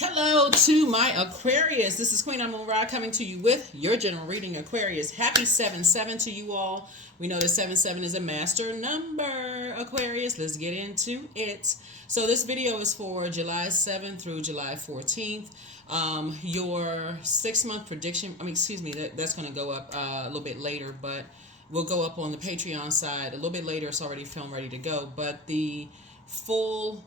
Hello to my Aquarius. This is Queen Amun Ra coming to you with your general reading, Aquarius. Happy 7/7 to you all. We know that 7/7 is a master number, Aquarius. Let's get into it. So this video is for July 7th through July 14th. Your 6-month prediction, that's going to go up a little bit later, but will go up on the Patreon side a little bit later. It's already filmed, ready to go. But the full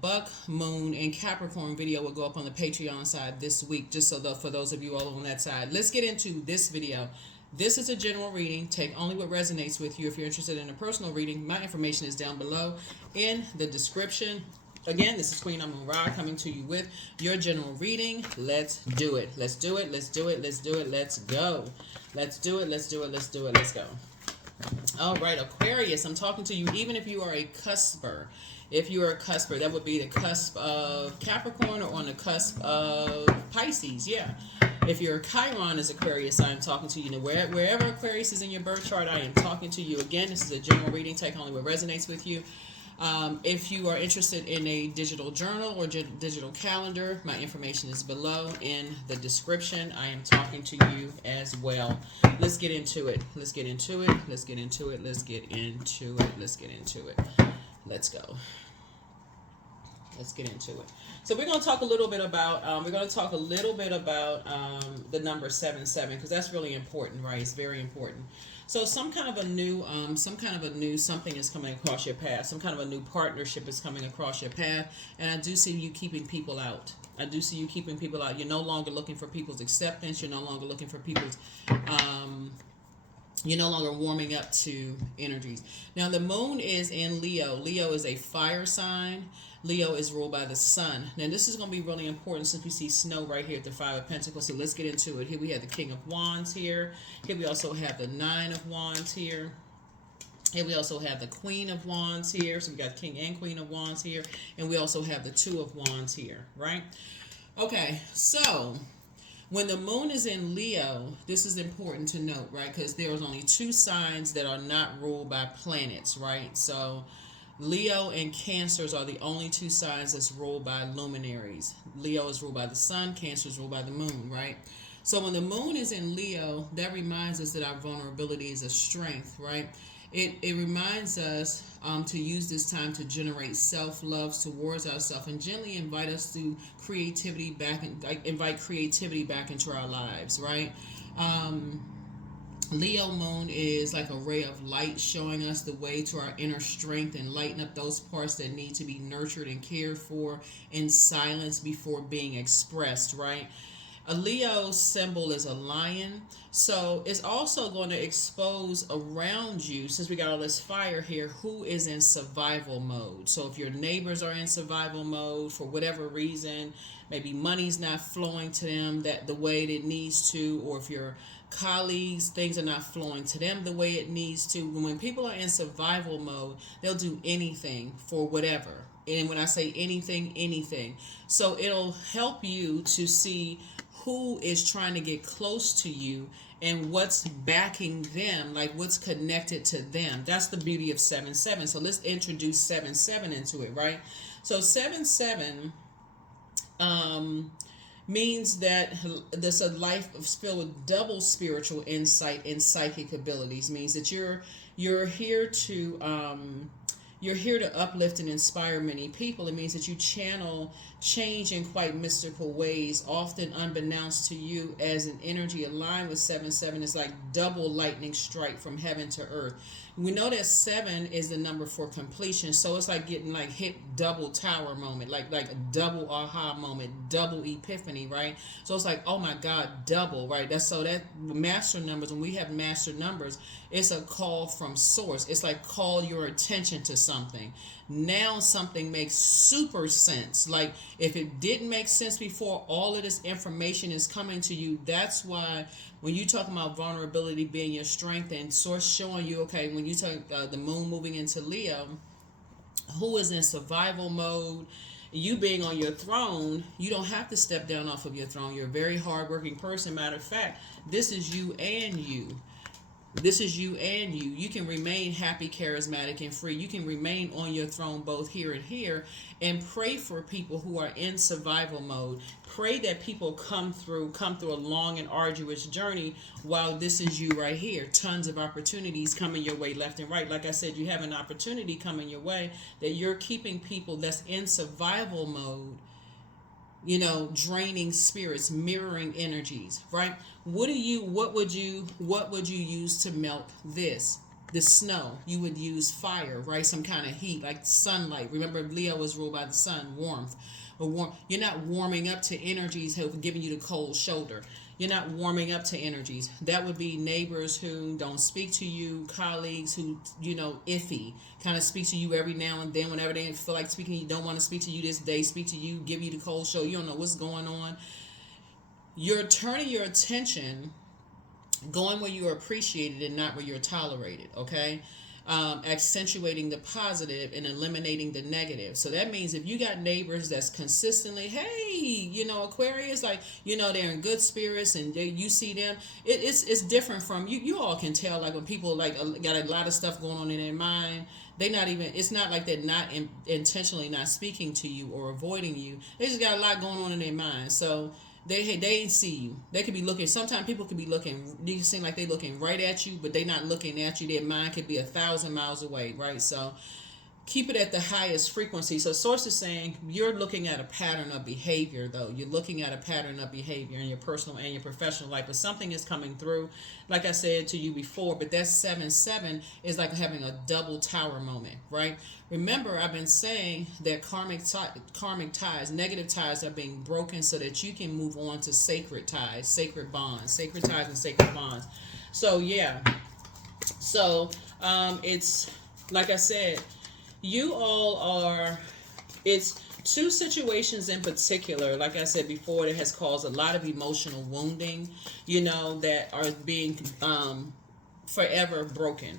Buck, Moon, and Capricorn video will go up on the Patreon side this week, just so for those of you all on that side. Let's get into this video. This is a general reading. Take only what resonates with you. If you're interested in a personal reading, my information is down below in the description. Again, this is Queen Amun Ra coming to you with your general reading. Let's do it. Let's do it. Let's do it. Let's do it. Let's go. Let's do it. Let's do it. Let's do it. Let's go. All right, Aquarius, I'm talking to you even if you are a cusper. If you are a cusper, that would be the cusp of Capricorn or on the cusp of Pisces, yeah. If you're a Chiron as Aquarius, I am talking to you. Wherever Aquarius is in your birth chart, I am talking to you. Again, this is a general reading. Take only what resonates with you. If you are interested in a digital journal or digital calendar, my information is below in the description. I am talking to you as well. Let's get into it. Let's get into it. Let's get into it. Let's get into it. Let's get into it. Let's go. Let's get into it. So we're going to talk a little bit about the number 7/7 because that's really important, right? It's very important. So some kind of a new something is coming across your path. Some kind of a new partnership is coming across your path, and I do see you keeping people out. You're no longer looking for people's acceptance. You're no longer looking for people's you're no longer warming up to energies. Now, the moon is in Leo. Leo is a fire sign. Leo is ruled by the sun. Now, this is going to be really important since we see snow right here at the 5 of Pentacles. So let's get into it. Here we have the King of Wands here. Here we also have the 9 of Wands here. Here we also have the Queen of Wands here. So we got King and Queen of Wands here. And we also have the 2 of Wands here, right? Okay, so when the moon is in Leo, this is important to note, right? Because there's only 2 signs that are not ruled by planets, right? So Leo and Cancers are the only 2 signs that's ruled by luminaries. Leo is ruled by the sun, Cancer is ruled by the moon, right? So when the moon is in Leo, that reminds us that our vulnerability is a strength, right? It reminds us to use this time to generate self-love towards ourselves and gently invite us to creativity back and invite creativity back into our lives, right? Leo moon is like a ray of light showing us the way to our inner strength and lighten up those parts that need to be nurtured and cared for in silence before being expressed, right? A Leo symbol is a lion, so it's also going to expose around you, since we got all this fire here, who is in survival mode. So if your neighbors are in survival mode for whatever reason, maybe money's not flowing to them the way it needs to, or if your colleagues, things are not flowing to them the way it needs to. When people are in survival mode, they'll do anything for whatever. And when I say anything. So it'll help you to see who is trying to get close to you and what's backing them, like what's connected to them. That's the beauty of 7/7. So let's introduce 7/7 into it, right? So 7/7 means that this a life filled with double spiritual insight and psychic abilities. Means that you're here to uplift and inspire many people. It means that you channel change in quite mystical ways, often unbeknownst to you, as an energy aligned with 7/7 is like double lightning strike from heaven to earth. We know that 7 is the number for completion, so it's like getting like hit double tower moment, like a double aha moment, double epiphany, right? So it's like, oh my God, double, right? That master numbers, when we have master numbers, it's a call from source. It's like call your attention to something. Now something makes super sense. Like if it didn't make sense before, all of this information is coming to you. That's why when you talk about vulnerability being your strength and source showing you, okay, when you talk the moon moving into Leo, who is in survival mode, you being on your throne, you don't have to step down off of your throne. You're a very hardworking person. Matter of fact, this is you and you. This is you and you. You can remain happy, charismatic, and free. You can remain on your throne both here and here, and pray for people who are in survival mode. Pray that people come through a long and arduous journey while this is you right here. Tons of opportunities coming your way left and right. Like I said, you have an opportunity coming your way that you're keeping people that's in survival mode, you know, draining spirits, mirroring energies, right? What would you use to melt this? The snow. You would use fire, right? Some kind of heat, like sunlight. Remember, Leo was ruled by the sun, warmth. You're not warming up to energies who are giving you the cold shoulder. You're not warming up to energies. That would be neighbors who don't speak to you, colleagues who, you know, iffy, kind of speak to you every now and then. Whenever they feel like speaking, you don't want to speak to you this day, speak to you, give you the cold shoulder. You don't know what's going on. You're turning your attention, going where you're appreciated and not where you're tolerated, okay? Accentuating the positive and eliminating the negative. So that means if you got neighbors that's consistently, hey, you know, Aquarius, like, you know, they're in good spirits and you see them, it's different from you. You all can tell, like, when people like got a lot of stuff going on in their mind, they not even, it's not like they're not intentionally not speaking to you or avoiding you. They just got a lot going on in their mind. So they ain't see you. They could be looking. Sometimes people could be looking. You seem like they looking right at you, but they not looking at you. Their mind could be 1,000 miles away, right? So keep it at the highest frequency. So Source is saying you're looking at a pattern of behavior, though. You're looking at a pattern of behavior in your personal and your professional life, but something is coming through. Like I said to you before, but that 7-7 is like having a double tower moment, right? Remember, I've been saying that karmic ties, negative ties are being broken so that you can move on to sacred ties, sacred bonds, sacred ties and sacred bonds. So, yeah. So, it's, like I said, you all are, it's two situations in particular, like I said before, that has caused a lot of emotional wounding, you know, that are being forever broken,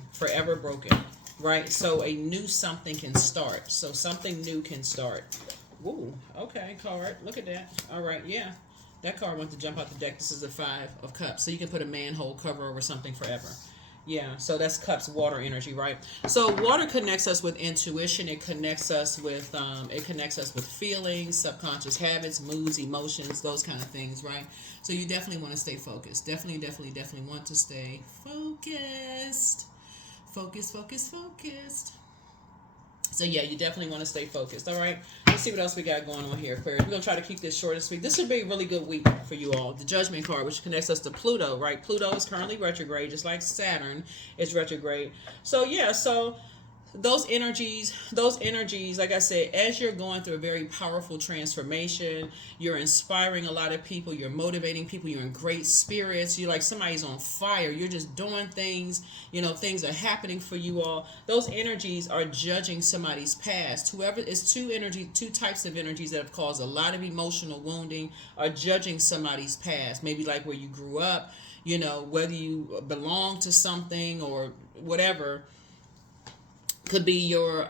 right? So a new something can start. So something new can start. Ooh, okay, card. Look at that. All right, yeah. That card wants to jump out the deck. This is the 5 of Cups. So you can put a manhole cover over something forever. Yeah, so that's Cups, water energy, right? So water connects us with intuition. It connects us with feelings, subconscious habits, moods, emotions, those kind of things, right? So you definitely want to stay focused. Definitely want to stay focused. Focused. So yeah, you definitely want to stay focused. All right. Let's see what else we got going on here, Aquarius. We're gonna try to keep this short and sweet. This should be a really good week for you all. The Judgment card, which connects us to Pluto, right? Pluto is currently retrograde, just like Saturn is retrograde. So yeah, so those energies, like I said, as you're going through a very powerful transformation, you're inspiring a lot of people, you're motivating people, you're in great spirits, you're like somebody's on fire, you're just doing things, you know, things are happening for you all. Those energies are judging somebody's past. Whoever is two types of energies that have caused a lot of emotional wounding are judging somebody's past. Maybe like where you grew up, you know, whether you belong to something or whatever. Could be your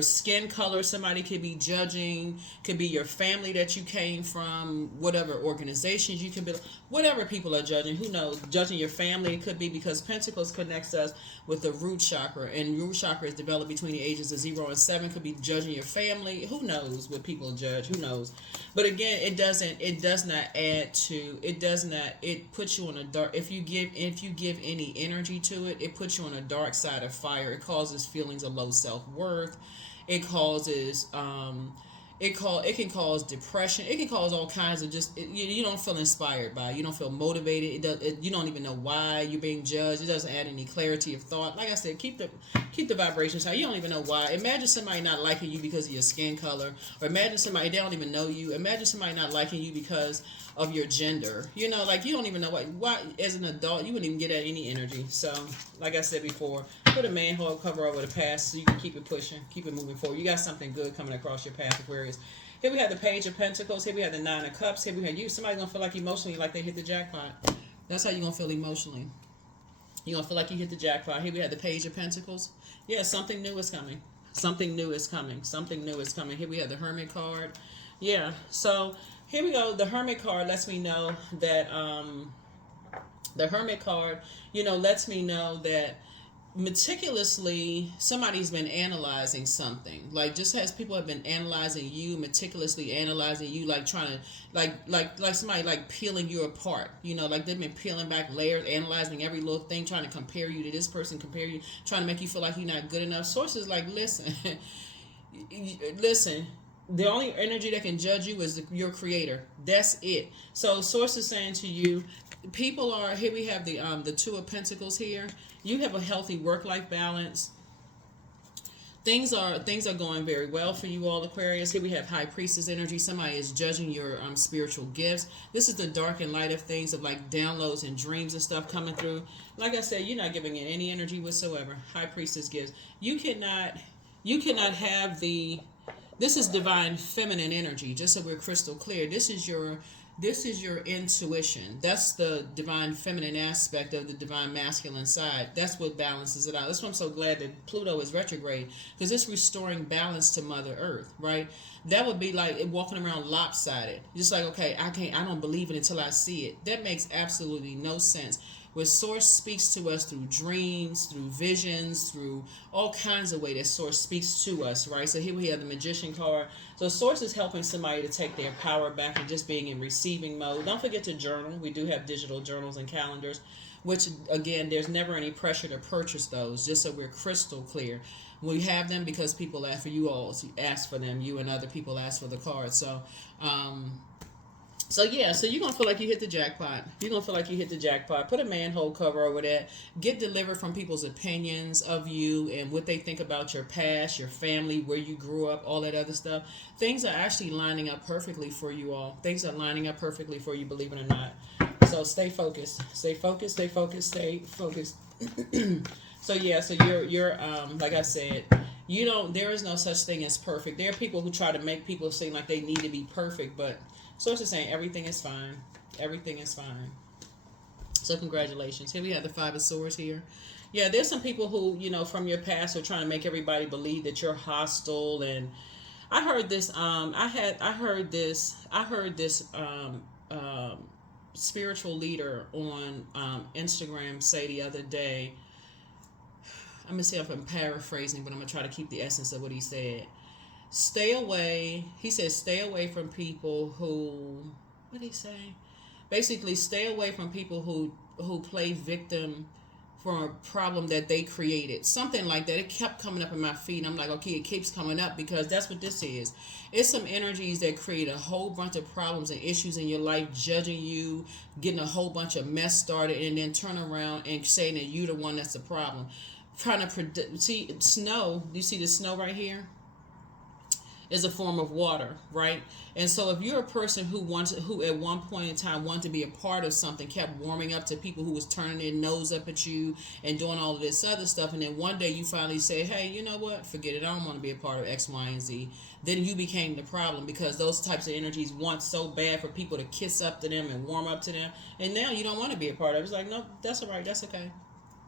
skin color, somebody could be judging, could be your family that you came from, whatever organizations you could be, whatever people are judging, who knows, judging your family. It could be because Pentacles connects us with the root chakra, and root chakra is developed between the ages of 0 and 7, could be judging your family. Who knows what people judge, who knows. But again, it does not it puts you on a dark, if you give any energy to it, it puts you on a dark side of fire. It causes feelings of low self-worth. It causes it can cause depression. It can cause all kinds of you don't feel inspired by it. You don't feel motivated. You don't even know why you're being judged. It doesn't add any clarity of thought. Like I said, keep the vibrations high. You don't even know why. Imagine somebody not liking you because of your skin color, or imagine somebody, they don't even know you. Imagine somebody not liking you because of your gender. You know, like you don't even know why as an adult you wouldn't even get at any energy. So like I said before, put a manhole cover over the past so you can keep it pushing, keep it moving forward. You got something good coming across your path, Aquarius. Here we have the Page of Pentacles. Here we have the 9 of Cups. Here we have you. Somebody's gonna feel like emotionally like they hit the jackpot. That's how you're gonna feel emotionally. You're gonna feel like you hit the jackpot. Here we have the Page of Pentacles. Yeah, something new is coming. Something new is coming. Something new is coming. Here we have the Hermit card. Yeah, so here we go. The Hermit card lets me know that The Hermit card, lets me know that meticulously somebody's been analyzing something, like just as people have been analyzing you, meticulously analyzing you, like trying to like somebody like peeling you apart, like they've been peeling back layers, analyzing every little thing, trying to compare you to this person, compare you, trying to make you feel like you're not good enough. Sources like, listen, listen, the only energy that can judge you is your creator. That's it. So source is saying to you, people are here. We have the Two of Pentacles here. You have a healthy work-life balance. Things are going very well for you all, Aquarius. Here we have High Priestess energy. Somebody is judging your spiritual gifts. This is the dark and light of things, of like downloads and dreams and stuff coming through. Like I said, you're not giving it any energy whatsoever. High Priestess gives. You cannot have the. This is divine feminine energy. Just so we're crystal clear, this is your intuition. That's the divine feminine aspect of the divine masculine side. That's what balances it out. That's why I'm so glad that Pluto is retrograde, because it's restoring balance to Mother Earth, right? That would be like walking around lopsided. Just like, okay, I don't believe it until I see it. That makes absolutely no sense. Where Source speaks to us through dreams, through visions, through all kinds of ways that Source speaks to us, right? So here we have the Magician card. So Source is helping somebody to take their power back and just being in receiving mode. Don't forget to journal. We do have digital journals and calendars, which, again, there's never any pressure to purchase those, just so we're crystal clear. We have them because people ask for you all. Ask for them. You and other people ask for the cards. So yeah, so you're going to feel like you hit the jackpot. You're going to feel like you hit the jackpot. Put a manhole cover over that. Get delivered from people's opinions of you and what they think about your past, your family, where you grew up, all that other stuff. Things are actually lining up perfectly for you all. Things are lining up perfectly for you, believe it or not. So stay focused. Stay focused, stay focused, stay focused. So yeah, so you're like I said, there is no such thing as perfect. There are people who try to make people seem like they need to be perfect, but Source is saying everything is fine. Everything is fine. So congratulations. Here we have the Five of Swords here. Yeah, there's some people who, from your past are trying to make everybody believe that you're hostile. And I heard this, I heard this spiritual leader on Instagram say the other day, I'm going to see if I'm paraphrasing, but I'm going to try to keep the essence of what he said. He says, stay away from people who, what did he say? Basically, stay away from people who play victim for a problem that they created. Something like that. It kept coming up in my feed. And I'm like, okay, it keeps coming up because that's what this is. It's some energies that create a whole bunch of problems and issues in your life, judging you, getting a whole bunch of mess started, and then turn around and saying that you're the one that's the problem. Trying to predict. See, snow. You see the snow right here? Is a form of water, right? And so if you're a person who at one point in time wanted to be a part of something, kept warming up to people who was turning their nose up at you and doing all of this other stuff, and then one day you finally say, hey, you know what, forget it, I don't want to be a part of X, Y, and Z, then you became the problem, because those types of energies want so bad for people to kiss up to them and warm up to them, and now you don't want to be a part of it. It's like, no, that's all right, that's okay.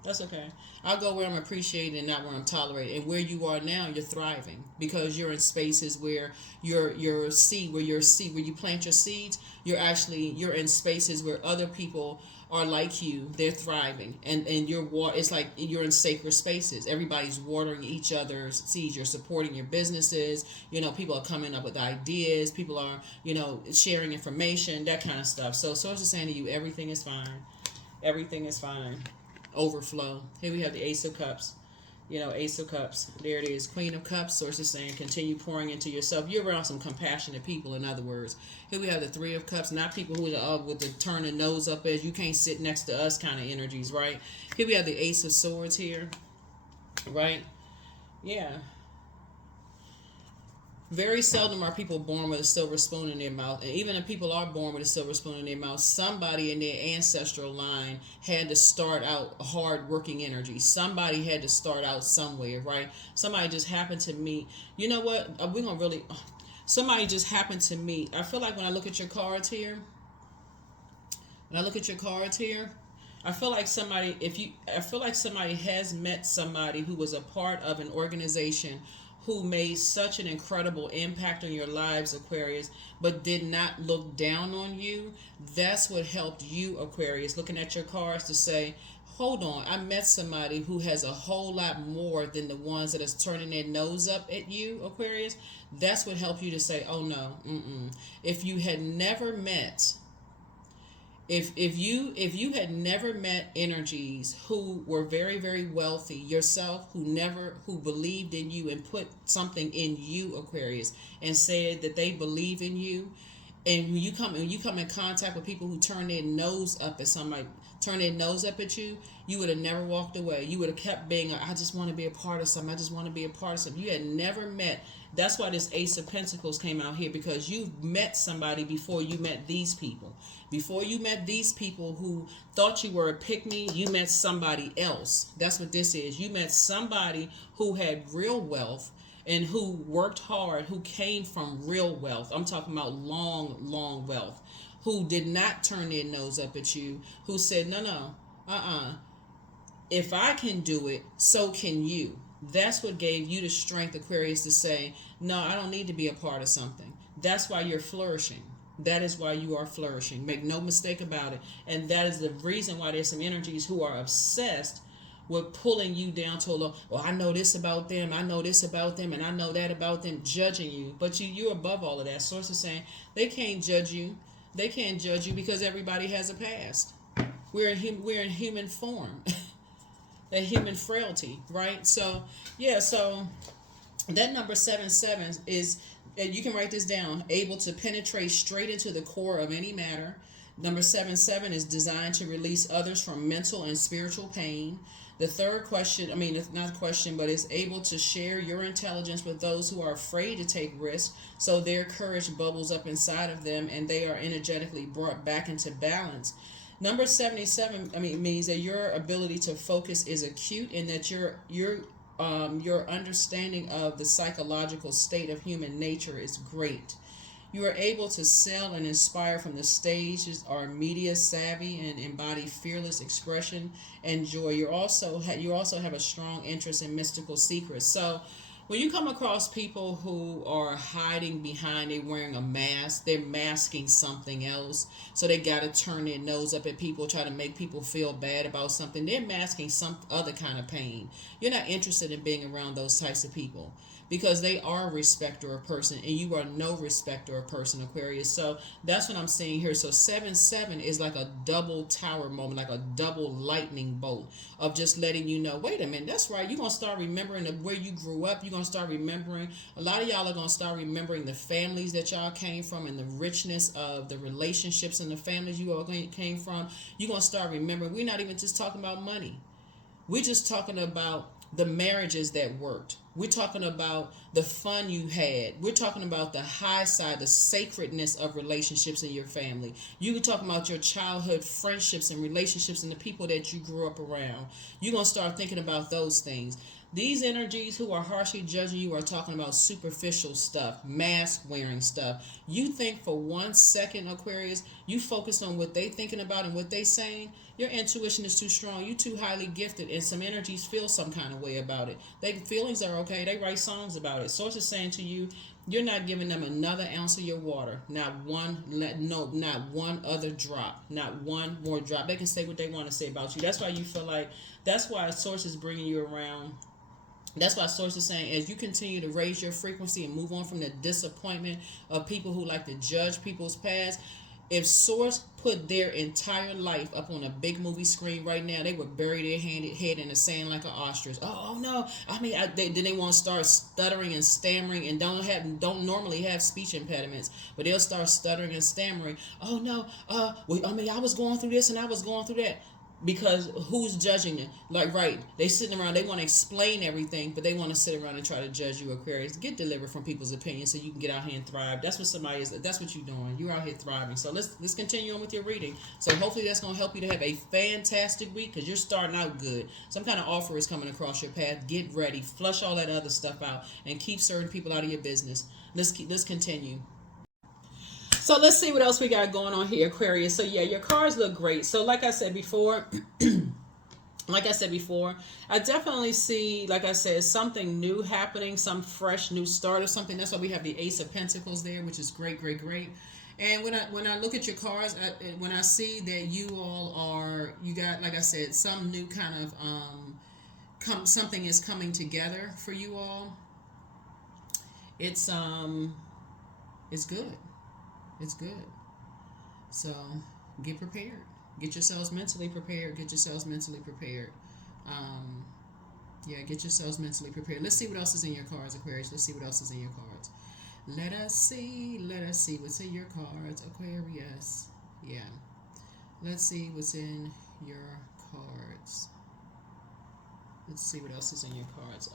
That's okay. I'll go where I'm appreciated and not where I'm tolerated. And where you are now, you're thriving because you're in spaces where where you plant your seeds. You're in spaces where other people are like you. They're thriving, and it's like you're in sacred spaces. Everybody's watering each other's seeds. You're supporting your businesses. People are coming up with ideas. People are sharing information, that kind of stuff. So Source is saying to you, everything is fine. Everything is fine. Overflow. Here we have the Ace of Cups. Ace of Cups. There it is. Queen of Cups. Source is saying continue pouring into yourself. You're around some compassionate people, in other words. Here we have the Three of Cups. Not people who are with the turn the nose up as you can't sit next to us kind of energies, right? Here we have the Ace of Swords here. Right? Yeah. Very seldom are people born with a silver spoon in their mouth. And even if people are born with a silver spoon in their mouth, somebody in their ancestral line had to start out hard-working energy. Somebody had to start out somewhere, right? Somebody just happened to meet. You know what? Somebody just happened to meet. I feel like when I look at your cards here, I feel like somebody has met somebody who was a part of an organization who made such an incredible impact on your lives, Aquarius, but did not look down on you. That's what helped you, Aquarius, looking at your cards to say, hold on, I met somebody who has a whole lot more than the ones that is turning their nose up at you, Aquarius. That's what helped you to say, oh no, if you had never met if you had never met energies who were very, very wealthy yourself, who believed in you and put something in you, Aquarius, and said that they believe in you, and when you come in contact with people who turn their nose up at somebody, turn their nose up at you, you would have never walked away. You would have kept being, I just want to be a part of something. I just want to be a part of something. You had never met. That's why this Ace of Pentacles came out here, because you've met somebody before you met these people. Before you met these people who thought you were a pick-me, you met somebody else. That's what this is. You met somebody who had real wealth and who worked hard, who came from real wealth. I'm talking about long, long wealth, who did not turn their nose up at you, who said, no, if I can do it, so can you. That's what gave you the strength, Aquarius, to say, no, I don't need to be a part of something. That's why you're flourishing. That is why you are flourishing. Make no mistake about it. And that is the reason why there's some energies who are obsessed with pulling you down to a low. Well, I know this about them. I know this about them. And I know that about them, judging you. But you're above all of that. Source is saying they can't judge you. They can't judge you because everybody has a past. We're in human form. That human frailty, right? So, yeah, so that number 77 is, and you can write this down, able to penetrate straight into the core of any matter. Number 77 is designed to release others from mental and spiritual pain. The third question, it's not a question, but is able to share your intelligence with those who are afraid to take risks, so their courage bubbles up inside of them and they are energetically brought back into balance. Number 77, means that your ability to focus is acute, and that your understanding of the psychological state of human nature is great. You are able to sell and inspire from the stages, are media savvy and embody fearless expression and joy. You also have a strong interest in mystical secrets. So when you come across people who are hiding behind, they're wearing a mask, they're masking something else. So they got to turn their nose up at people, try to make people feel bad about something. They're masking some other kind of pain. You're not interested in being around those types of people, because they are a respecter of person and you are no respecter of person, Aquarius. So that's what I'm seeing here. So 7-7 is like a double tower moment, like a double lightning bolt of just letting you know, wait a minute, that's right. You're going to start remembering where you grew up. You're going to start remembering, a lot of y'all are going to start remembering the families that y'all came from and the richness of the relationships and the families you all came from. You're going to start remembering, we're not even just talking about money. We're just talking about the marriages that worked. We're talking about the fun you had. We're talking about the high side, the sacredness of relationships in your family. You were talking about your childhood friendships and relationships and the people that you grew up around. You're going to start thinking about those things. These energies who are harshly judging you are talking about superficial stuff, mask wearing stuff. You think for 1 second, Aquarius, you focus on what they thinking about and what they saying. Your intuition is too strong. You too highly gifted, and some energies feel some kind of way about it. Feelings are okay. They write songs about it. Source is saying to you, you're not giving them another ounce of your water. Not one other drop. Not one more drop. They can say what they want to say about you. That's why you feel like, that's why Source is bringing you around. That's why Source is saying, as you continue to raise your frequency and move on from the disappointment of people who like to judge people's past, if Source put their entire life up on a big movie screen right now, they would bury their head in the sand like an ostrich. Oh no! Then they want to start stuttering and stammering, and don't normally have speech impediments, but they'll start stuttering and stammering. Oh no! I was going through this and I was going through that. Because who's judging them? Like, right, they sitting around, they want to explain everything, but they want to sit around and try to judge you, Aquarius. Get delivered from people's opinions so you can get out here and thrive. That's what somebody is. That's what you're doing. You're out here thriving. So let's continue on with your reading. So hopefully that's going to help you to have a fantastic week, because you're starting out good. Some kind of offer is coming across your path. Get ready. Flush all that other stuff out and keep certain people out of your business. Let's continue. So let's see what else we got going on here, Aquarius. So yeah, your cards look great. So like I said before, like I said before, I definitely see, like I said, something new happening, some fresh new start or something. That's why we have the Ace of Pentacles there, which is great, great, great. And when I look at your cards, when I see that you all are, you got, like I said, some new kind of something is coming together for you all. It's it's good. It's good. So get prepared. Get yourselves mentally prepared. Get yourselves mentally prepared. Um, yeah, get yourselves mentally prepared. Let's see what else is in your cards, Aquarius. Let's see what else is in your cards. Let us see. Let us see what's in your cards, Aquarius. Yeah. Let's see what's in your cards. Let's see what else is in your cards.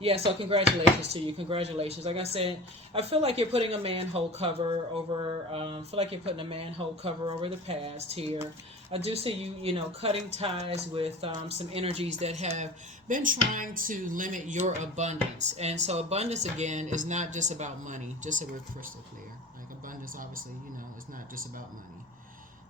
Yeah, so congratulations to you. Congratulations. Like I said, I feel like you're putting a manhole cover over. I feel like you're putting a manhole cover over the past here. I do see you, cutting ties with some energies that have been trying to limit your abundance. And so abundance, again, is not just about money. Just so we're crystal clear. Like abundance, obviously, is not just about money.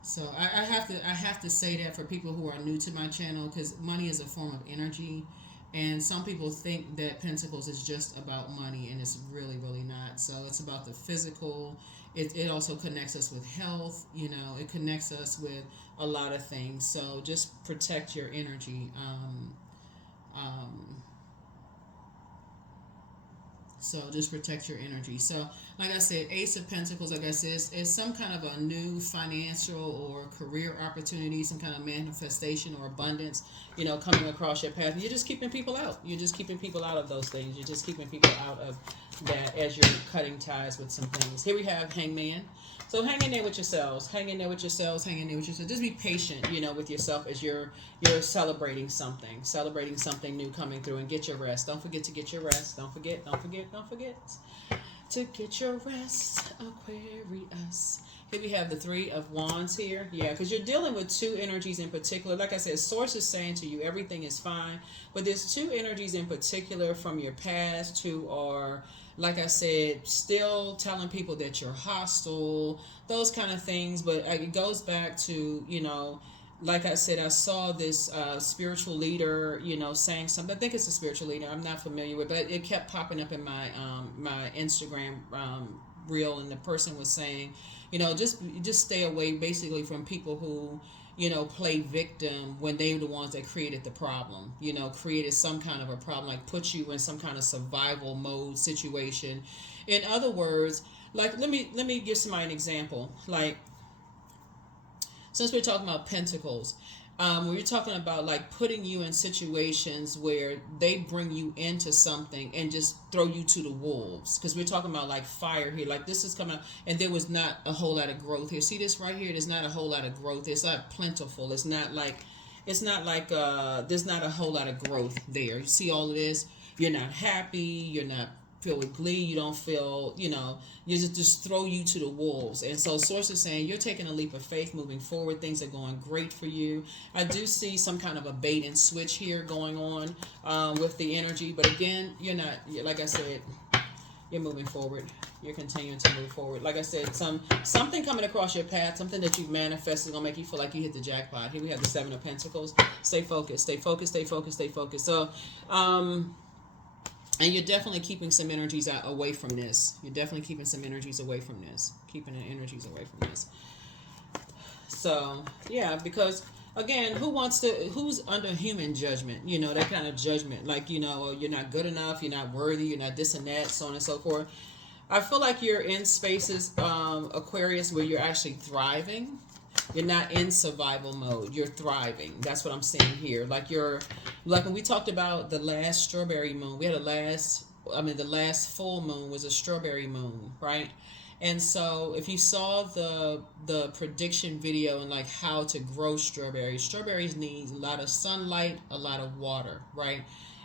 So I have to say that for people who are new to my channel, because money is a form of energy. And some people think that Pentacles is just about money, and it's really, really not. So it's about the physical. It also connects us with health. It connects us with a lot of things. So just protect your energy. So just protect your energy. So like I said, Ace of Pentacles, like I said, is some kind of a new financial or career opportunity, some kind of manifestation or abundance, coming across your path. You're just keeping people out. You're just keeping people out of those things. You're just keeping people out of that as you're cutting ties with some things. Here we have Hangman. So hang in there with yourselves. Hang in there with yourselves. Hang in there with yourselves. Just be patient, with yourself as you're celebrating something new coming through, and get your rest. Don't forget to get your rest. Don't forget to get your rest, Aquarius. Here we have the Three of Wands here. Yeah, because you're dealing with two energies in particular. Like I said, Source is saying to you everything is fine, but there's two energies in particular from your past who are, like I said, still telling people that you're hostile, those kind of things. But it goes back to, like I said, I saw this spiritual leader, saying something. I think it's a spiritual leader. I'm not familiar with, but it kept popping up in my Instagram reel, and the person was saying, just stay away, basically, from people who, play victim when they were the ones that created the problem. Created some kind of a problem, like put you in some kind of survival mode situation. In other words, like let me give somebody an example. Like, since we're talking about Pentacles, when you're talking about like putting you in situations where they bring you into something and just throw you to the wolves, because we're talking about like fire here. Like this is coming out, and there was not a whole lot of growth here. See this right here? There's not a whole lot of growth. It's not plentiful. It's not like there's not a whole lot of growth there. You see all of this? You're not happy. You're not feel with glee. You don't feel, you just throw you to the wolves. And so Source is saying you're taking a leap of faith moving forward. Things are going great for you. I do see some kind of a bait and switch here going on with the energy. But again, you're not, like I said, you're moving forward. You're continuing to move forward. Like I said, something coming across your path, something that you've manifested is going to make you feel like you hit the jackpot. Here we have the Seven of Pentacles. Stay focused, stay focused, stay focused, stay focused. So, and you're definitely keeping some energies away from this. You're definitely keeping some energies away from this. Keeping the energies away from this. So, yeah, because, again, who's under human judgment? That kind of judgment. Like, you're not good enough, you're not worthy, you're not this and that, so on and so forth. I feel like you're in spaces, Aquarius, where you're actually thriving. You're not in survival mode. You're thriving. That's what I'm seeing here. Like when we talked about the last strawberry moon, the last full moon was a strawberry moon, right? And so if you saw the prediction video and like how to grow strawberries need a lot of sunlight, a lot of water, right?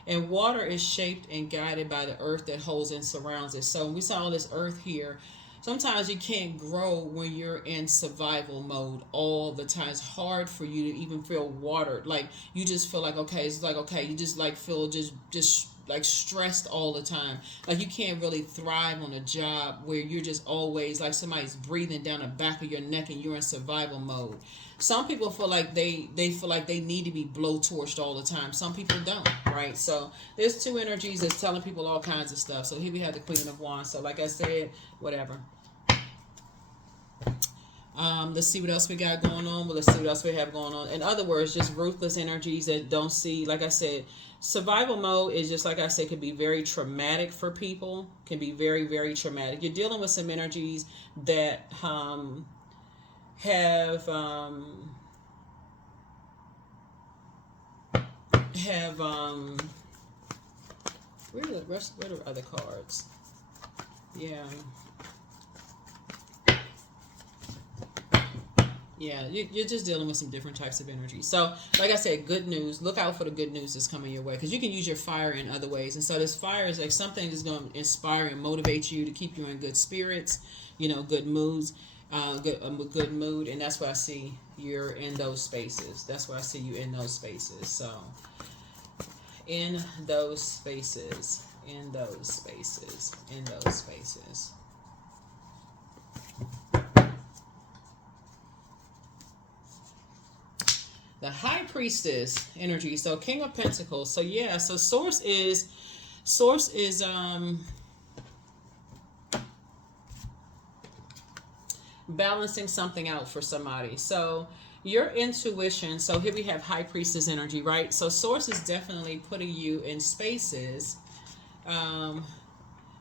And water is shaped and guided by the earth that holds and surrounds it. So when we saw all this earth here, sometimes you can't grow when you're in survival mode all the time. It's hard for you to even feel watered. Like you just feel like, okay, it's like, okay, you just like feel just like stressed all the time. Like you can't really thrive on a job where you're just always like somebody's breathing down the back of your neck and you're in survival mode. Some people feel like they feel like they need to be blowtorched all the time. Some people don't, right? So there's two energies that's telling people all kinds of stuff. So here we have the Queen of Wands. So like I said, whatever. Let's see what else we got going on. Well, let's see what else we have going on. In other words, just ruthless energies that don't see, like I said, survival mode is just, like I said, can be very traumatic for people. Can be very, very traumatic. You're dealing with some energies that have where are the rest? Where are the other cards? Yeah. Yeah, you're just dealing with some different types of energy. So, like I said, good news. Look out for the good news that's coming your way, because you can use your fire in other ways. And so this fire is like something that's going to inspire and motivate you to keep you in good spirits, good moods, good mood. And that's why I see you're in those spaces. That's why I see you in those spaces. So, in those spaces, in those spaces, in those spaces. The High Priestess energy. So King of Pentacles. So yeah, so source is balancing something out for somebody. So your intuition, so here we have High Priestess energy, right? So source is definitely putting you in spaces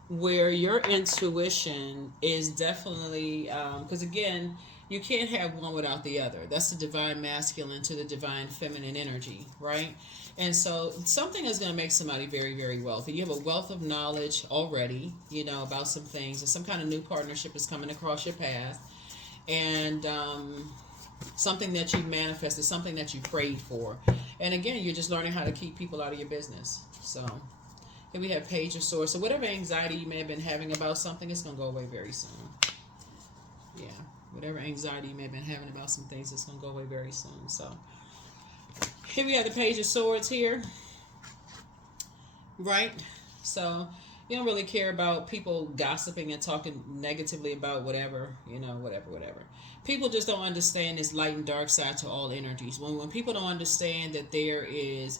where your intuition is definitely, because again, you can't have one without the other. That's the divine masculine to the divine feminine energy, right? And so something is going to make somebody very, very wealthy. You have a wealth of knowledge already, about some things, and some kind of new partnership is coming across your path. And something that you manifested, something that you prayed for. And again, you're just learning how to keep people out of your business. So here we have Page of Swords. So whatever anxiety you may have been having about something, it's going to go away very soon. Yeah. Whatever anxiety you may have been having about some things, it's going to go away very soon. So here we have the Page of Swords here. Right? So you don't really care about people gossiping and talking negatively about whatever, whatever. People just don't understand this light and dark side to all energies. When people don't understand that there is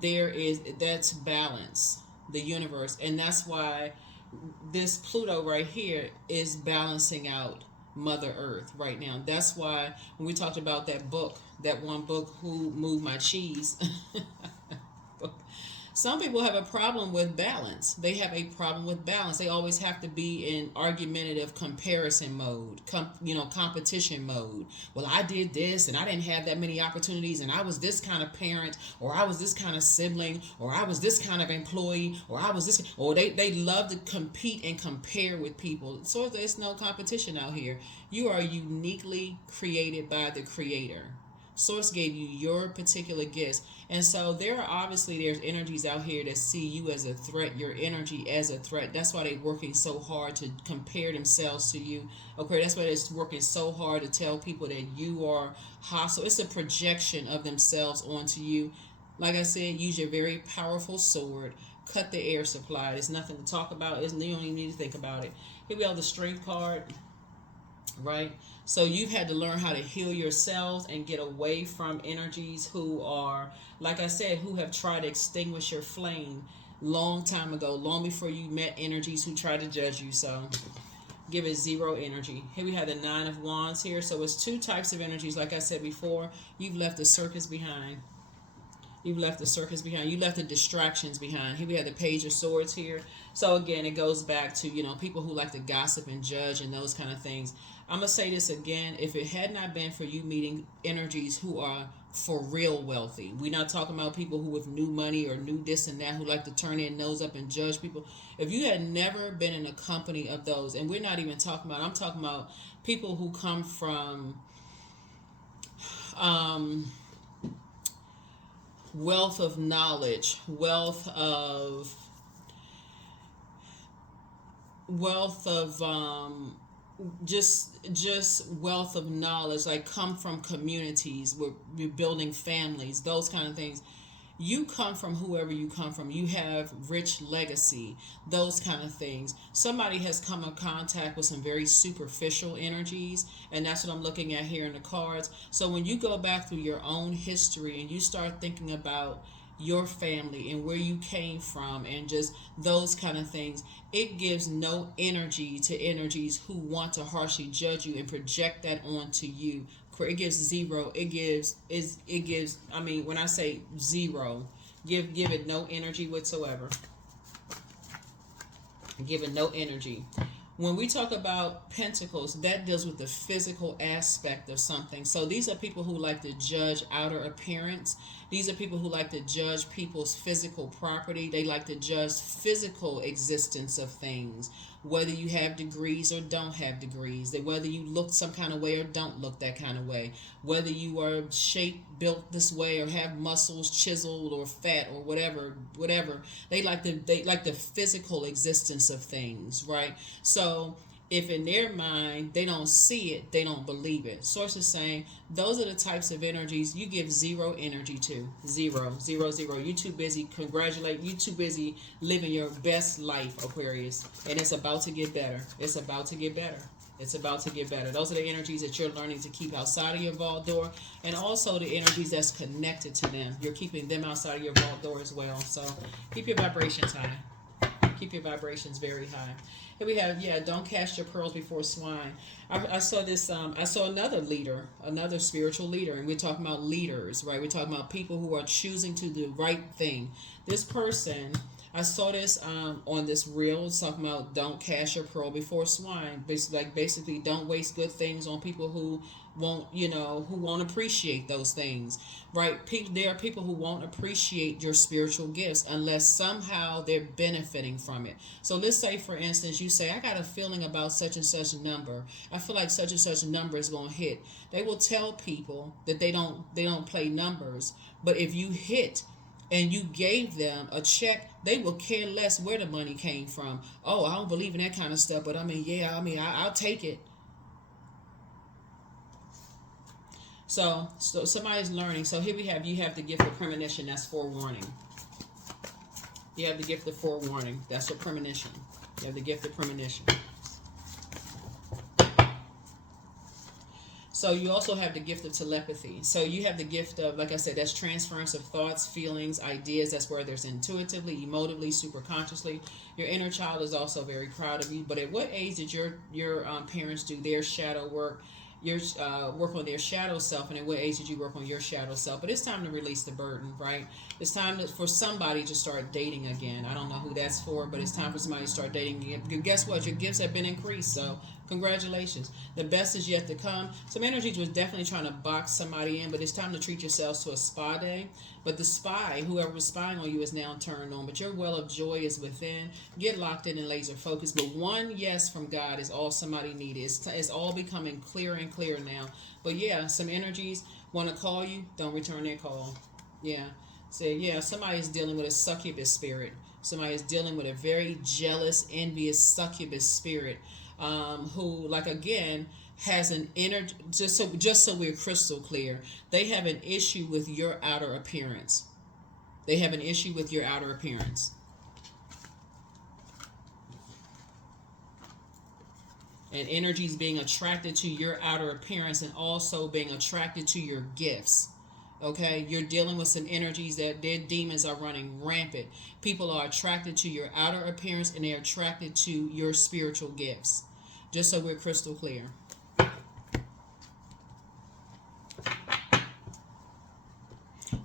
that's balance, the universe. And that's why this Pluto right here is balancing out Mother Earth right now. That's why when we talked about that one book, Who Moved My Cheese? Some people have a problem with balance. They have a problem with balance. They always have to be in argumentative comparison mode, competition mode. Well, I did this and I didn't have that many opportunities, and I was this kind of parent, or I was this kind of sibling, or I was this kind of employee, or I was this, or they love to compete and compare with people. So there's no competition out here. You are uniquely created by the Creator. Source gave you your particular gifts. And so there's energies out here that see you as a threat, your energy as a threat. That's why they're working so hard to compare themselves to you. Okay, that's why they're working so hard to tell people that you are hostile. It's a projection of themselves onto you. Like I said, use your very powerful sword. Cut the air supply. There's nothing to talk about. You don't even need to think about it. Here we have the Strength card. Right? So you've had to learn how to heal yourselves and get away from energies who are, like I said, who have tried to extinguish your flame long time ago, long before you met energies who tried to judge you. So give it 0 energy. Here we have the 9 of Wands here. So it's 2 types of energies. Like I said before, you've left the circus behind. You've left the circus behind. You left the distractions behind. Here we have the Page of Swords here. So again, it goes back to, people who like to gossip and judge and those kind of things. I'm going to say this again. If it had not been for you meeting energies who are for real wealthy, we're not talking about people who with new money or new this and that, who like to turn their nose up and judge people. If you had never been in a company of those, and we're not even talking about, I'm talking about people who come from wealth of knowledge, wealth of just wealth of knowledge, like come from communities where we're building families, those kind of things. you come from whoever you come from. You have rich legacy, those kind of things. Somebody has come in contact with some very superficial energies, and that's what I'm looking at here in the cards. So when you go back through your own history and you start thinking about your family and where you came from and just those kind of things, it gives no energy to energies who want to harshly judge you and project that onto you. It gives zero. It gives I mean, when I say zero, give it no energy whatsoever. Give it no energy. When we talk about pentacles, that deals with the physical aspect of something. So these are people who like to judge outer appearance. These are people who like to judge people's physical property. They like to judge physical existence of things, whether you have degrees or don't have degrees, whether you look some kind of way or don't look that kind of way, whether you are shaped, built this way, or have muscles chiseled or fat or whatever. They like the physical existence of things, right? So if in their mind they don't see it, they don't believe it. Source is saying those are the types of energies you give zero energy to. Zero, zero, zero. You too busy congratulating. You too busy living your best life, Aquarius. And it's about to get better. It's about to get better. It's about to get better. Those are the energies that you're learning to keep outside of your vault door, and also the energies that's connected to them. You're keeping them outside of your vault door as well. So keep your vibrations high. Keep your vibrations very high. Here we have, don't cast your pearls before swine. I saw this, I saw another leader, another spiritual leader, and we're talking about leaders, right? We're talking about people who are choosing to do the right thing. This person, I saw this on this reel. It's talking about don't cast your pearl before swine. Basically, don't waste good things on people who won't appreciate those things, right? There are people who won't appreciate your spiritual gifts unless somehow they're benefiting from it. So let's say, for instance, you say, I got a feeling about such and such number. I feel like such and such number is going to hit. They will tell people that they don't play numbers, but if you hit and you gave them a check, they will care less where the money came from. Oh, I don't believe in that kind of stuff, but I'll take it. So somebody's learning. So here you have the gift of premonition. That's forewarning. You have the gift of forewarning. That's your premonition. You have the gift of premonition. So you also have the gift of telepathy. So you have the gift of, like I said, that's transference of thoughts, feelings, ideas. That's where there's intuitively, emotively, superconsciously. Your inner child is also very proud of you. But at what age did your parents do their shadow work? Work on their shadow self, and at what age did you work on your shadow self? But it's time to release the burden, right? It's time for somebody to start dating again. I don't know who that's for, but it's time for somebody to start dating again. Guess what? Your gifts have been increased, so congratulations. The best is yet to come. Some energies was definitely trying to box somebody in, but it's time to treat yourselves to a spa day. But the spy, whoever was spying on you, is now turned on. But your well of joy is within. Get locked in and laser focused. But one yes from God is all somebody needs. It's all becoming clearer and clearer now. But yeah, some energies want to call you, don't return their call. Yeah. Somebody is dealing with a succubus spirit. Somebody is dealing with a very jealous, envious succubus spirit. Who, like, again, has an energy, just so we're crystal clear, they have an issue with your outer appearance. They have an issue with your outer appearance. And energies being attracted to your outer appearance and also being attracted to your gifts. Okay, you're dealing with some energies that their demons are running rampant. People are attracted to your outer appearance and they're attracted to your spiritual gifts. Just so we're crystal clear.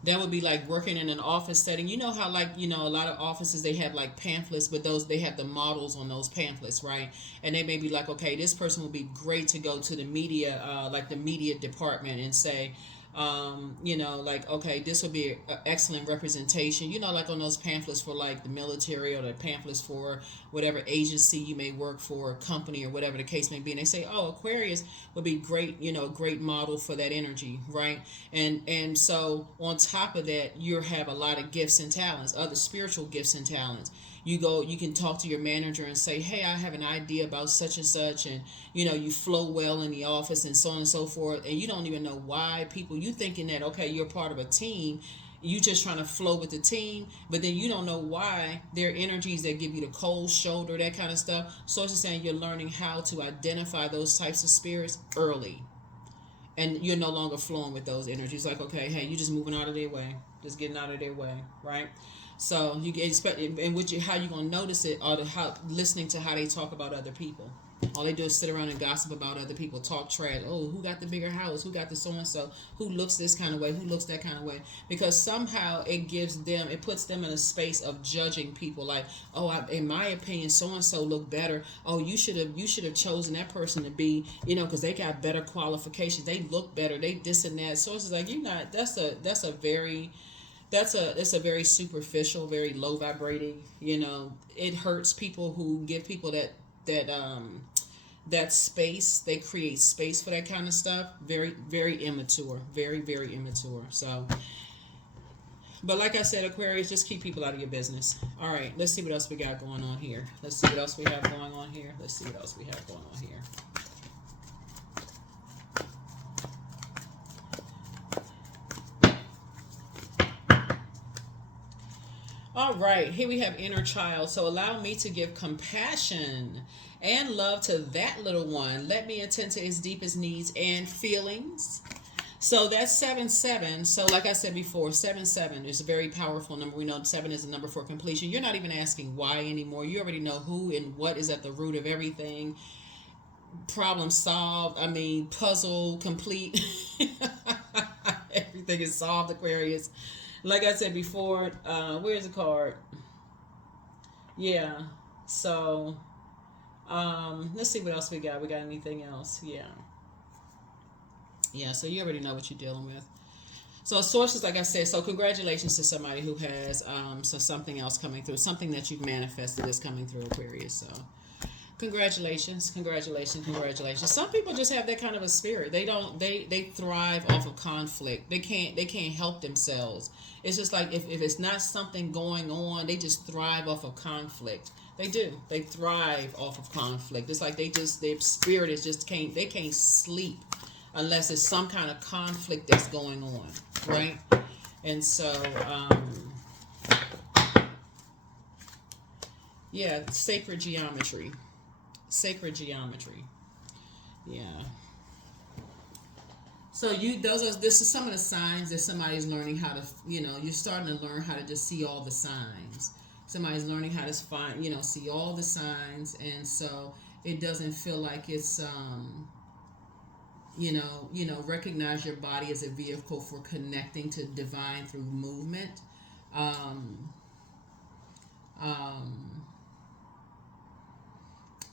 That would be like working in an office setting. You know how, like, a lot of offices, they have like pamphlets, but they have the models on those pamphlets, right? And they may be like, okay, this person would be great to go to the media, like the media department, and say, okay, this would be an excellent representation. Like on those pamphlets for like the military, or the pamphlets for whatever agency you may work for, or company, or whatever the case may be. And they say, oh, Aquarius would be great, great model for that energy, right? And so on top of that, you have a lot of gifts and talents, other spiritual gifts and talents. You can talk to your manager and say, hey, I have an idea about such and such, and you flow well in the office, and so on and so forth, and you don't even know why you thinking that, okay, you're part of a team, You just trying to flow with the team, but then you don't know why their energies that give you the cold shoulder, that kind of stuff. So it's just saying you're learning how to identify those types of spirits early, and you're no longer flowing with those energies. Like, okay, hey, you just moving out of their way, just getting out of their way, right? So you get expect, and which how you gonna notice it, or how listening to how they talk about other people. All they do is sit around and gossip about other people, talk trash. Oh, who got the bigger house? Who got the so and so? Who looks this kind of way? Who looks that kind of way? Because somehow it puts them in a space of judging people. Like, oh, in my opinion, so and so look better. Oh, you should have chosen that person to be, because they got better qualifications. They look better. They this and that. So it's like it's a very superficial, very low vibrating. It hurts people who give people that space. They create space for that kind of stuff. Very, very immature. Very, very immature. So, but like I said, Aquarius, just keep people out of your business. All right, let's see what else we got going on here. Let's see what else we have going on here. All right, here we have inner child. So allow me to give compassion and love to that little one. Let me attend to its deepest needs and feelings. So that's 7-7. So like I said before, 7-7 is a very powerful number. We know 7 is a number for completion. You're not even asking why anymore. You already know who and what is at the root of everything. Problem solved. Puzzle complete. Everything is solved, Aquarius. Like I said before, where's the card? Yeah. So, let's see what else we got. We got anything else? Yeah. Yeah, so you already know what you're dealing with. So sources, like I said, so congratulations to somebody who has something else coming through. Something that you've manifested is coming through, Aquarius. So congratulations. Some people just have that kind of a spirit. They thrive off of conflict. They can't help themselves. It's just like if it's not something going on, they just thrive off of conflict. They do. They thrive off of conflict. It's like their spirit is just they can't sleep unless there's some kind of conflict that's going on, right? And so sacred geometry. Yeah. So this is some of the signs that somebody's learning how to, you're starting to learn how to just see all the signs. Somebody's learning how to find, see all the signs, and so it doesn't feel like it's recognize your body as a vehicle for connecting to divine through movement.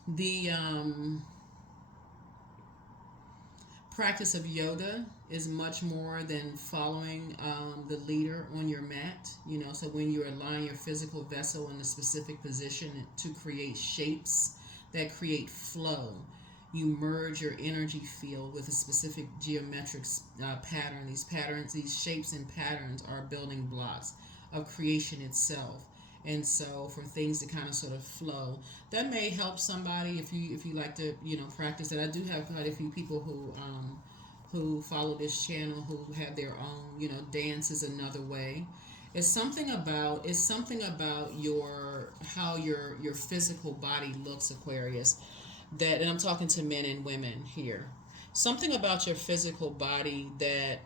The practice of yoga is much more than following the leader on your mat. So when you align your physical vessel in a specific position to create shapes that create flow, you merge your energy field with a specific geometric pattern. These shapes and patterns are building blocks of creation itself. And so for things to kind of sort of flow, that may help somebody if you like to practice that. I do have quite a few people who follow this channel who have their own dance is another way. It's something about how your physical body looks, Aquarius. That, and I'm talking to men and women here. Something about your physical body that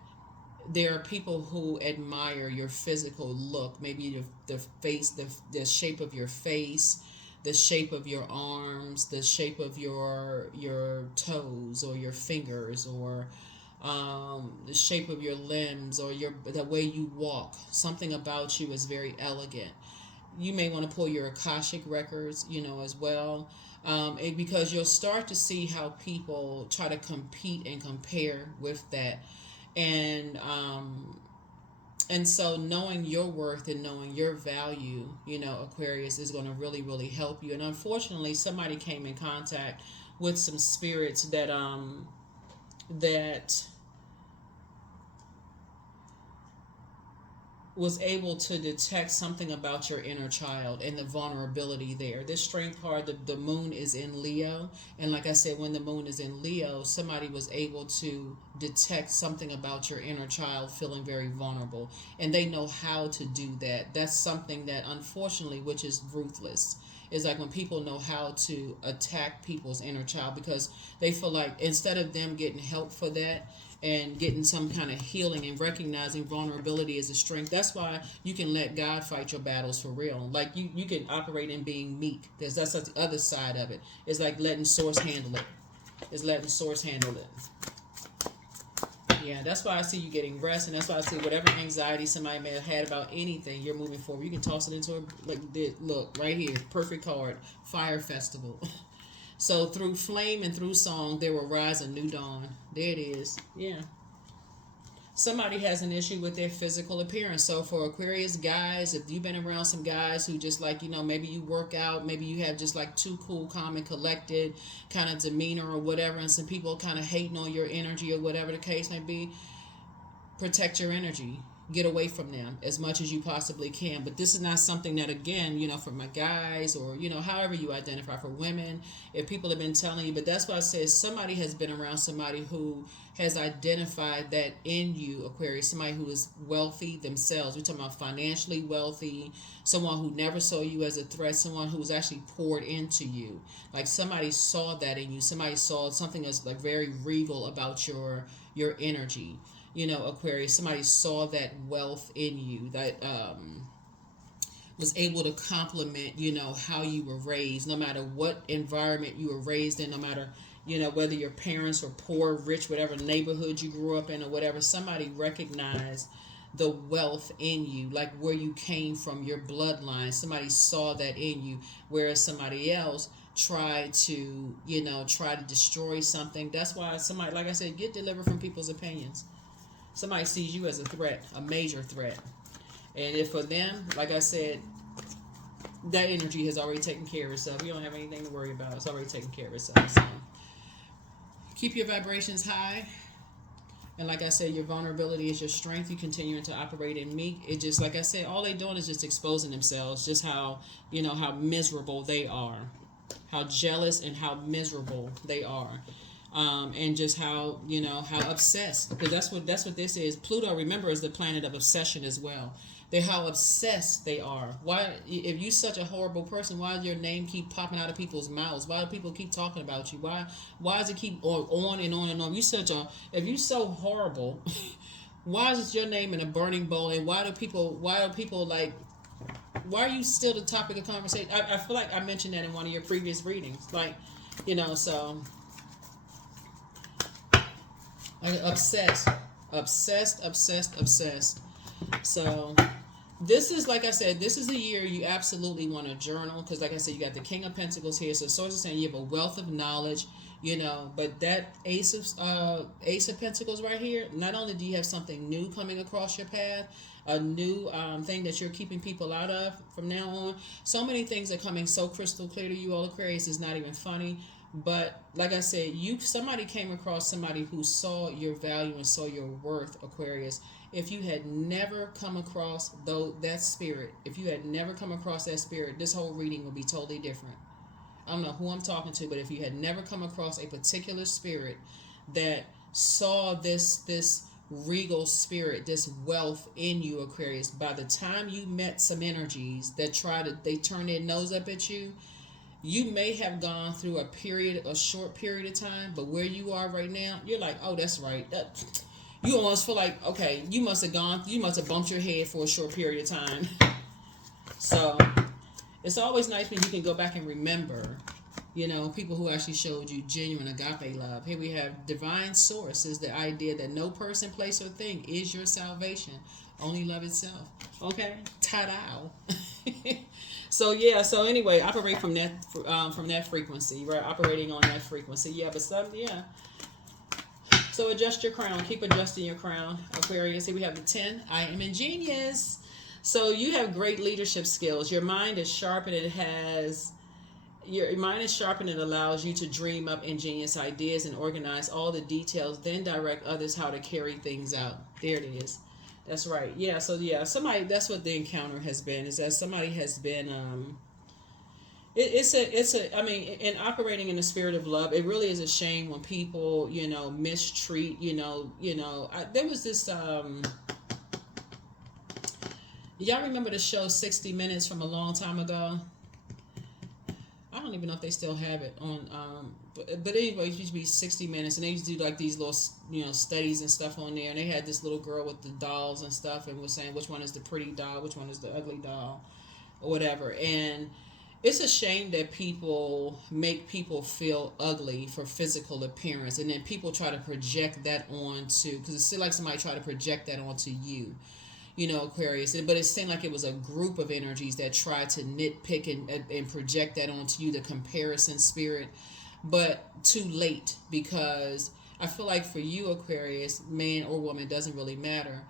there are people who admire your physical look, maybe the face, the shape of your face, the shape of your arms, the shape of your toes or your fingers, or the shape of your limbs, or the way you walk. Something about you is very elegant. You may want to pull your Akashic records, as well, because you'll start to see how people try to compete and compare with that. And so knowing your worth and knowing your value, Aquarius, is going to really, really help you. And unfortunately, somebody came in contact with some spirits that was able to detect something about your inner child and the vulnerability there. This strength card, the moon is in Leo. And like I said, when the moon is in Leo, somebody was able to detect something about your inner child feeling very vulnerable. And they know how to do that. That's something that, unfortunately, which is ruthless. Is like when people know how to attack people's inner child, because they feel like instead of them getting help for that and getting some kind of healing and recognizing vulnerability as a strength. That's why you can let God fight your battles for real. Like you can operate in being meek. That's the other side of it. It's like letting source handle it. It's letting source handle it. Yeah, that's why I see you getting rest, and that's why I see whatever anxiety somebody may have had about anything, you're moving forward. You can toss it into look right here, perfect card, Fire Festival. So through flame and through song, there will rise a new dawn. There it is. Yeah. Somebody has an issue with their physical appearance. So for Aquarius guys, if you've been around some guys who just like, maybe you work out, maybe you have just like too cool, calm, and collected kind of demeanor or whatever, and some people kind of hating on your energy or whatever the case may be, protect your energy. Get away from them as much as you possibly can. But this is not something that, again, for my guys or, however you identify, for women, if people have been telling you. But that's why I say somebody has been around somebody who has identified that in you, Aquarius, somebody who is wealthy themselves. We're talking about financially wealthy, someone who never saw you as a threat, someone who was actually poured into you. Like somebody saw that in you. Somebody saw something that's like very regal about your energy. Aquarius, somebody saw that wealth in you that was able to complement, how you were raised, no matter what environment you were raised in, no matter, whether your parents were poor, rich, whatever neighborhood you grew up in or whatever, somebody recognized the wealth in you, like where you came from, your bloodline. Somebody saw that in you, whereas somebody else tried to, try to destroy something. That's why somebody, like I said, get delivered from people's opinions. Somebody sees you as a threat, a major threat. And if for them, like I said, that energy has already taken care of itself. You don't have anything to worry about. It's already taken care of itself. So keep your vibrations high. And like I said, your vulnerability is your strength. You continuing to operate in meek. It just, like I said, all they doing is just exposing themselves. Just how, how miserable they are. How jealous and how miserable they are. And just how how obsessed, because that's what this is. Pluto, remember, is the planet of obsession as well. They're how obsessed they are. Why, if you're such a horrible person, why does your name keep popping out of people's mouths? Why do people keep talking about you? Why does it keep on and on and on? If you're so horrible, why is your name in a burning bowl? And why do people like? Why are you still the topic of conversation? I feel like I mentioned that in one of your previous readings. Like, so. Obsessed. So this is, like I said, this is a year you absolutely want to journal, because like I said, you got the King of Pentacles here. So source is saying you have a wealth of knowledge, but that Ace of Pentacles right here, not only do you have something new coming across your path, a new thing that you're keeping people out of from now on. So many things are coming so crystal clear to you all, Aquarius, it's not even funny. But like I said, somebody came across somebody who saw your value and saw your worth, Aquarius. If you had never come across that spirit, this whole reading would be totally different. I don't know who I'm talking to, but if you had never come across a particular spirit that saw this regal spirit, this wealth in you, Aquarius, by the time you met some energies that they turn their nose up at you, you may have gone through a short period of time, but where you are right now, you're like, oh, that's right. You almost feel like, okay, you must have bumped your head for a short period of time. So it's always nice when you can go back and remember, people who actually showed you genuine agape love. Here we have divine source is the idea that no person, place, or thing is your salvation. Only love itself. Okay? Ta-da. So anyway, operate from that frequency, right? Operating on that frequency. Yeah, but so adjust your crown. Keep adjusting your crown, Aquarius. Here we have the 10. I am ingenious. So you have great leadership skills. Your mind is sharp and it allows you to dream up ingenious ideas and organize all the details, then direct others how to carry things out. There it is. That's right. Yeah. So yeah, somebody. That's what the encounter has been. Is that somebody has been. It's a. I mean, in operating in the spirit of love, it really is a shame when people, mistreat. There was this. Y'all remember the show 60 Minutes from a long time ago? I don't even know if they still have it on. But anyway, it used to be 60 Minutes, and they used to do like these little, studies and stuff on there. And they had this little girl with the dolls and stuff, and was saying which one is the pretty doll, which one is the ugly doll, or whatever. And it's a shame that people make people feel ugly for physical appearance, and then people try to project that onto, because it seems like somebody tried to project that onto you. Aquarius. But it seemed like it was a group of energies that tried to nitpick and project that onto you, the comparison spirit. But too late, because I feel like for you, Aquarius, man or woman, doesn't really matter.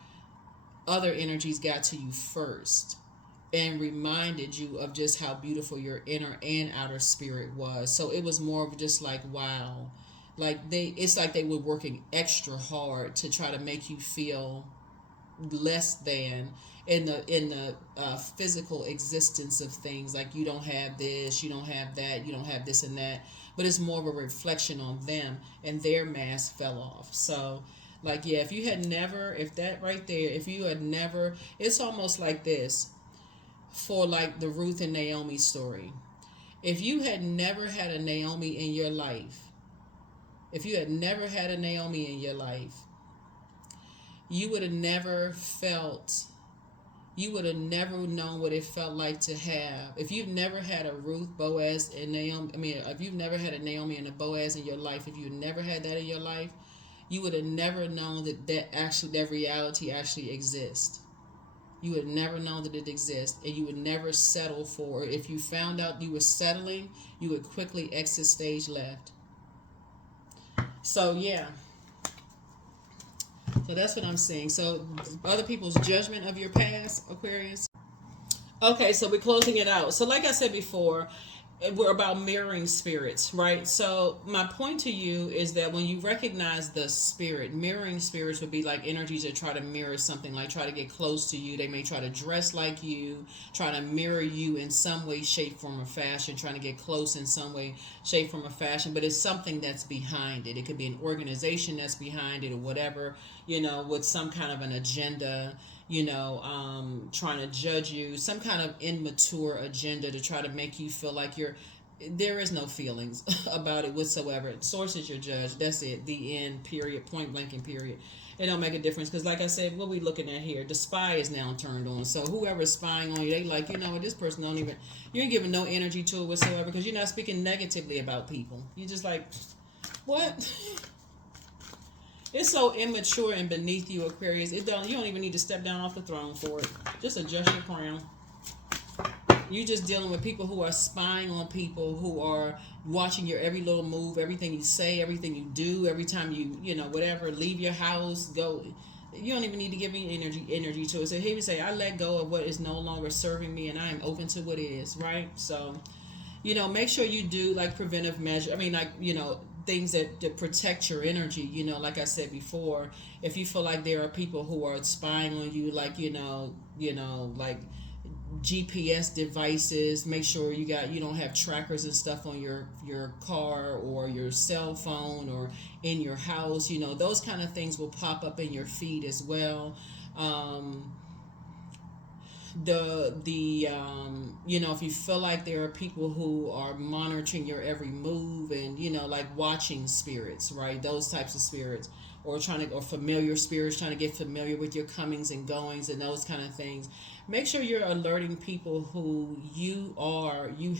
Other energies got to you first and reminded you of just how beautiful your inner and outer spirit was. So it was more of just like, wow. It's like they were working extra hard to try to make you feel less than in the physical existence of things, like you don't have this, you don't have that, you don't have this and that, but it's more of a reflection on them, and their mask fell off. So if you had never, if that right there, if you had never, it's almost like this for like the Ruth and Naomi story. If you had never had a Naomi in your life, if you had never had a Naomi in your life, you would have never you would have never known what it felt like to have. If you've never had a Ruth, Boaz, and Naomi, if you've never had a Naomi and a Boaz in your life, if you never had that in your life, you would have never known that reality actually exists. You would never know that it exists, and you would never settle for it. If you found out you were settling, you would quickly exit stage left. So yeah. So that's what I'm saying. So other people's judgment of your past, Aquarius. Okay, so we're closing it out. So like I said before, we're about mirroring spirits, right? So my point to you is that when you recognize the spirit, mirroring spirits would be like energies that try to mirror something, like try to get close to you. They may try to dress like you, try to mirror you in some way, shape, form, or fashion, trying to get close in some way, shape, form, or fashion, but it's something that's behind it. It could be an organization that's behind it or whatever, with some kind of an agenda, trying to judge you, some kind of immature agenda to try to make you feel like there is no feelings about it whatsoever. Source is your judge. That's it. The end, period, point blank and period. It don't make a difference, because like I said, what we looking at here, the spy is now turned on. So whoever's spying on you, they like, this person don't even, you ain't giving no energy to it whatsoever, because you're not speaking negatively about people. You just like, what? It's so immature and beneath you, Aquarius. You don't even need to step down off the throne for it. Just adjust your crown. You just dealing with people who are spying on people, who are watching your every little move, everything you say, everything you do, every time you whatever, leave your house, go. You don't even need to give me energy to it. So he would say, I let go of what is no longer serving me, and I am open to what is, right? So, make sure you do like preventive measure. Things that protect your energy. Like I said before, if you feel like there are people who are spying on you, like like GPS devices, make sure you don't have trackers and stuff on your car or your cell phone or in your house. Those kind of things will pop up in your feed as well. If you feel like there are people who are monitoring your every move and like watching spirits, right? Those types of spirits, or familiar spirits trying to get familiar with your comings and goings and those kind of things. Make sure you're alerting people who you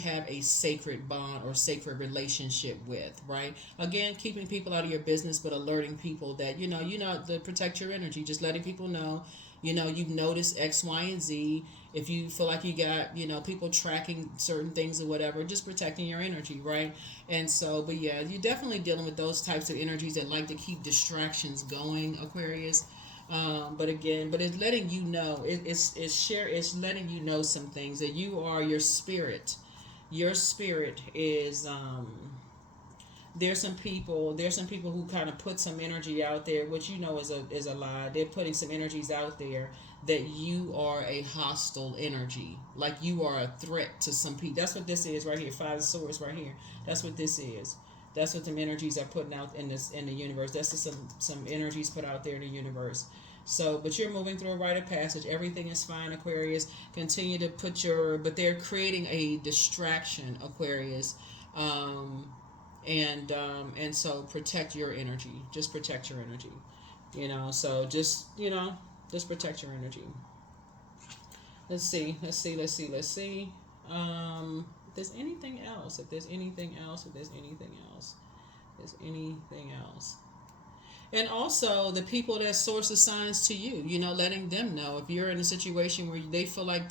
have a sacred bond or sacred relationship with, right? Again, keeping people out of your business, but alerting people that to protect your energy. Just letting people know. You've noticed X, Y, and Z. If you feel like you got, people tracking certain things or whatever, just protecting your energy, right? And so, but yeah, you're definitely dealing with those types of energies that like to keep distractions going, Aquarius. But it's letting you know, it's letting you know some things, that you are your spirit. Your spirit is, there's some people who kind of put some energy out there, which is a lie. They're putting some energies out there that you are a hostile energy, like you are a threat to some people. That's what this is right here. Five of Swords right here. That's what this is. That's what them energies are putting out in the universe. That's just some energies put out there in the universe. So, but you're moving through a rite of passage. Everything is fine, Aquarius. Continue to but they're creating a distraction, Aquarius. And so protect your energy. Just protect your energy. So just protect your energy. Let's see. If there's anything else. If there's anything else. And also the people that source the signs to you, letting them know if you're in a situation where they feel like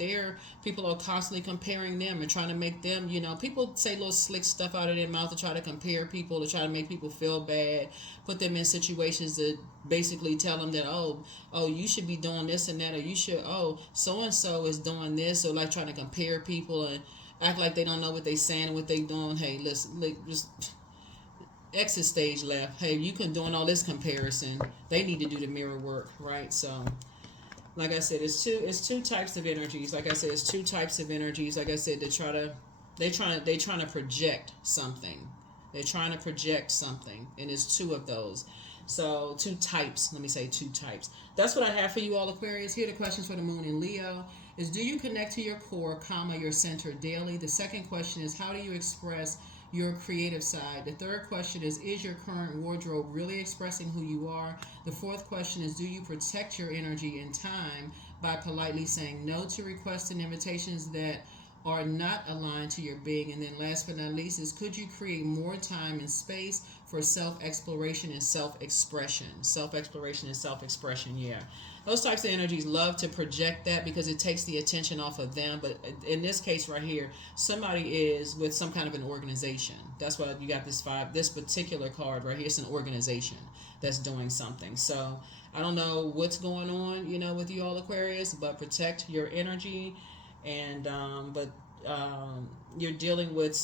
people are constantly comparing them and trying to make them, people say little slick stuff out of their mouth to try to compare people, to try to make people feel bad, put them in situations that basically tell them that, oh, you should be doing this and that, or you should, so-and-so is doing this, or like trying to compare people and act like they don't know what they saying and what they doing. Hey, listen, just exit stage left. Hey, you can doing all this comparison. They need to do the mirror work, right? So, like I said, it's two types of energies. Like I said, it's two types of energies. Like I said, they're trying to project something. They're trying to project something, and it's two of those. So, two types. Let me say two types. That's what I have for you all, Aquarius. Here are the questions for the Moon in Leo. Do you connect to your core, your center daily? The second question is, how do you express your creative side? The third question is your current wardrobe really expressing who you are? The fourth question is, do you protect your energy and time by politely saying no to requests and invitations that are not aligned to your being? And then last but not least is, could you create more time and space for self-exploration and self-expression? Yeah. Those types of energies love to project that because it takes the attention off of them. But in this case right here, somebody is with some kind of an organization. That's why you got this particular card right here. It's an organization that's doing something. So I don't know what's going on, with you all, Aquarius, but protect your energy. And you're dealing with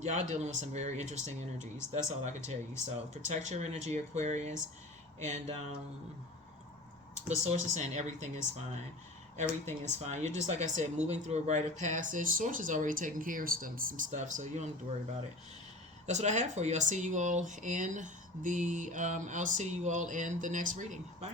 y'all dealing with some very interesting energies. That's all I can tell you. So protect your energy, Aquarius. And the source is saying everything is fine. Everything is fine. You're just, like I said, moving through a rite of passage. Source is already taking care of some stuff, so you don't have to worry about it. That's what I have for you. I'll see you all in the next reading. Bye.